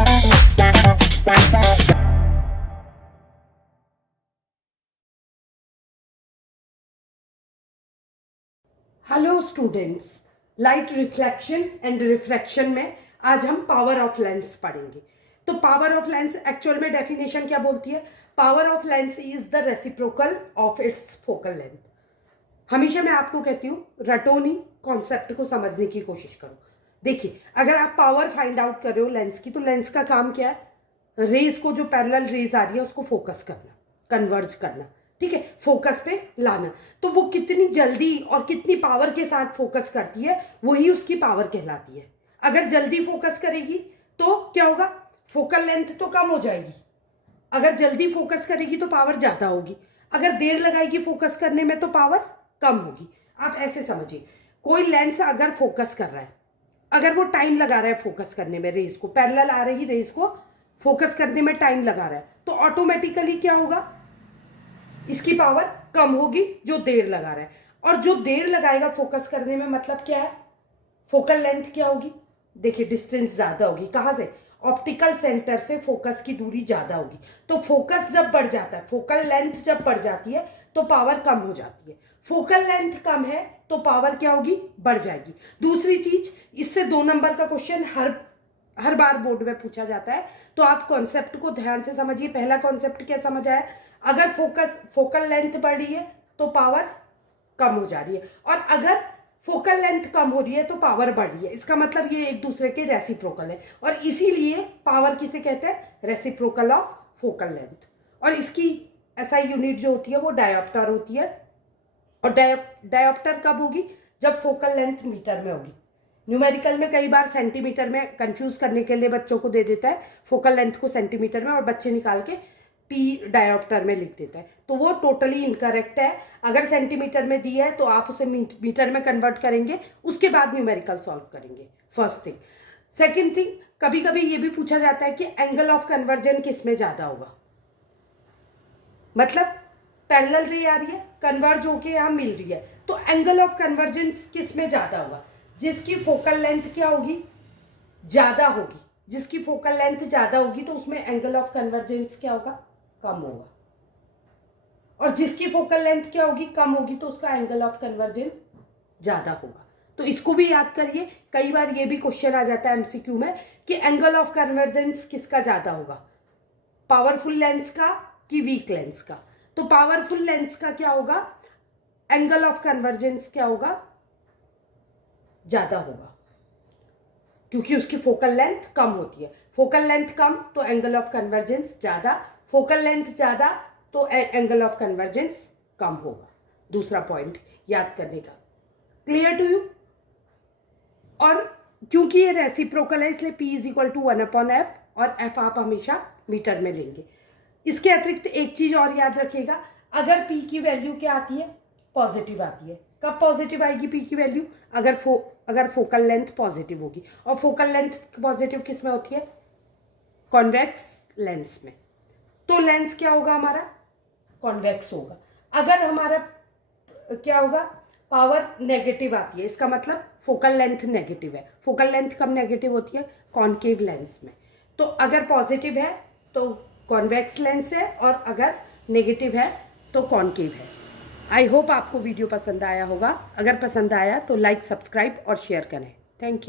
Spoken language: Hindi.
Hello students, light reflection and refraction में आज हम पावर ऑफ लेंस पढ़ेंगे। तो पावर ऑफ लेंस एक्चुअल में डेफिनेशन क्या बोलती है? Power of lens is the reciprocal of its focal length. हमेशा मैं आपको कहती हूँ रटो नहीं, कॉन्सेप्ट को समझने की कोशिश करो। देखिए, अगर आप पावर फाइंड आउट कर रहे हो लेंस की, तो लेंस का काम क्या है? रेज को, जो पैरेलल रेज आ रही है उसको फोकस करना, कन्वर्ज करना, ठीक है, फोकस पे लाना। तो वो कितनी जल्दी और कितनी पावर के साथ फोकस करती है, वही उसकी पावर कहलाती है। अगर जल्दी फोकस करेगी तो क्या होगा? फोकल लेंथ तो कम हो जाएगी। अगर जल्दी फोकस करेगी तो पावर ज्यादा होगी। अगर देर लगाएगी फोकस करने में तो पावर कम होगी। आप ऐसे समझिए, कोई लेंस अगर फोकस कर रहा है, अगर वो टाइम लगा रहा है फोकस करने में, रेज को, पैरेलल आ रही रेज को फोकस करने में टाइम लगा रहा है, तो ऑटोमेटिकली क्या होगा? इसकी पावर कम होगी जो देर लगा रहा है। और जो देर लगाएगा फोकस करने में, मतलब क्या है? फोकल लेंथ क्या होगी? देखिए, डिस्टेंस ज्यादा होगी। कहां से? ऑप्टिकल सेंटर से फोकस की दूरी ज्यादा होगी। तो फोकस जब बढ़ जाता है, फोकल लेंथ जब बढ़ जाती है तो पावर कम हो जाती है। फोकल लेंथ कम है तो पावर क्या होगी? बढ़ जाएगी। दूसरी चीज, इससे 2 नंबर का क्वेश्चन हर बार बोर्ड में पूछा जाता है, तो आप कॉन्सेप्ट को ध्यान से समझिए। पहला कॉन्सेप्ट क्या समझ आया? अगर फोकल लेंथ बढ़ रही है तो पावर कम हो जा रही है, और अगर फोकल लेंथ कम हो रही है तो पावर बढ़ रही है। इसका मतलब ये एक दूसरे के रेसिप्रोकल है, और इसीलिए पावर किसे कहते हैं? Reciprocal of focal length. और इसकी एसआई यूनिट जो होती है वो डायोप्टर होती है। और डायोप्टर कब होगी? जब फोकल लेंथ मीटर में होगी। न्यूमेरिकल में कई बार सेंटीमीटर में कंफ्यूज करने के लिए बच्चों को दे देता है फोकल लेंथ को सेंटीमीटर में, और बच्चे निकाल के पी डायोप्टर में लिख देता है। तो वो टोटली इनकरेक्ट है। अगर सेंटीमीटर में दिया है तो आप उसे मीटर में कन्वर्ट करेंगे, उसके बाद न्यूमेरिकल सॉल्व करेंगे। First thing. सेकेंड थिंग, कभी कभी ये भी पूछा जाता है कि एंगल ऑफ कन्वर्जन किस में ज्यादा होगा। मतलब पैरेलल रे आ रही है, कन्वर्ज होके यहां मिल रही है, तो एंगल ऑफ कन्वर्जेंस किस में ज्यादा होगा? जिसकी फोकल लेंथ क्या होगी? ज्यादा होगी। जिसकी फोकल लेंथ ज्यादा होगी तो उसमें एंगल ऑफ कन्वर्जेंस क्या होगा? कम होगा। और जिसकी फोकल लेंथ क्या होगी? कम होगी, तो उसका एंगल ऑफ कन्वर्जेंस ज्यादा होगा। तो इसको भी याद करिए। कई बार ये भी क्वेश्चन आ जाता है एमसीक्यू में कि एंगल ऑफ कन्वर्जेंस किसका ज्यादा होगा, पावरफुल लेंस का कि वीक लेंस का? तो पावरफुल लेंस का क्या होगा? एंगल ऑफ कन्वर्जेंस क्या होगा? ज्यादा होगा, क्योंकि उसकी फोकल लेंथ कम होती है। फोकल लेंथ कम तो एंगल ऑफ कन्वर्जेंस ज्यादा, फोकल लेंथ ज्यादा तो एंगल ऑफ कन्वर्जेंस कम होगा। दूसरा पॉइंट याद करने का। Clear to you? और क्योंकि ये रेसिप्रोकल है इसलिए P is equal to 1/f, और f आप हमेशा मीटर में लेंगे। इसके अतिरिक्त एक चीज और याद रखिएगा, अगर P की वैल्यू क्या आती है? पॉजिटिव आती है। कब पॉजिटिव आएगी P की वैल्यू? अगर फोकल लेंथ पॉजिटिव होगी। और फोकल लेंथ पॉजिटिव किस में होती है? कॉन्वेक्स लेंस में। तो लेंस क्या होगा हमारा? कॉन्वेक्स होगा। अगर हमारा क्या होगा? पावर नेगेटिव आती है, इसका मतलब फोकल लेंथ नेगेटिव है। फोकल लेंथ कब नेगेटिव होती है? कॉनकेव लेंस में। तो अगर पॉजिटिव है तो कॉन्वेक्स लेंस है, और अगर नेगेटिव है तो कॉनकेव है। आई होप आपको वीडियो पसंद आया होगा। अगर पसंद आया तो लाइक, सब्सक्राइब और शेयर करें। Thank you.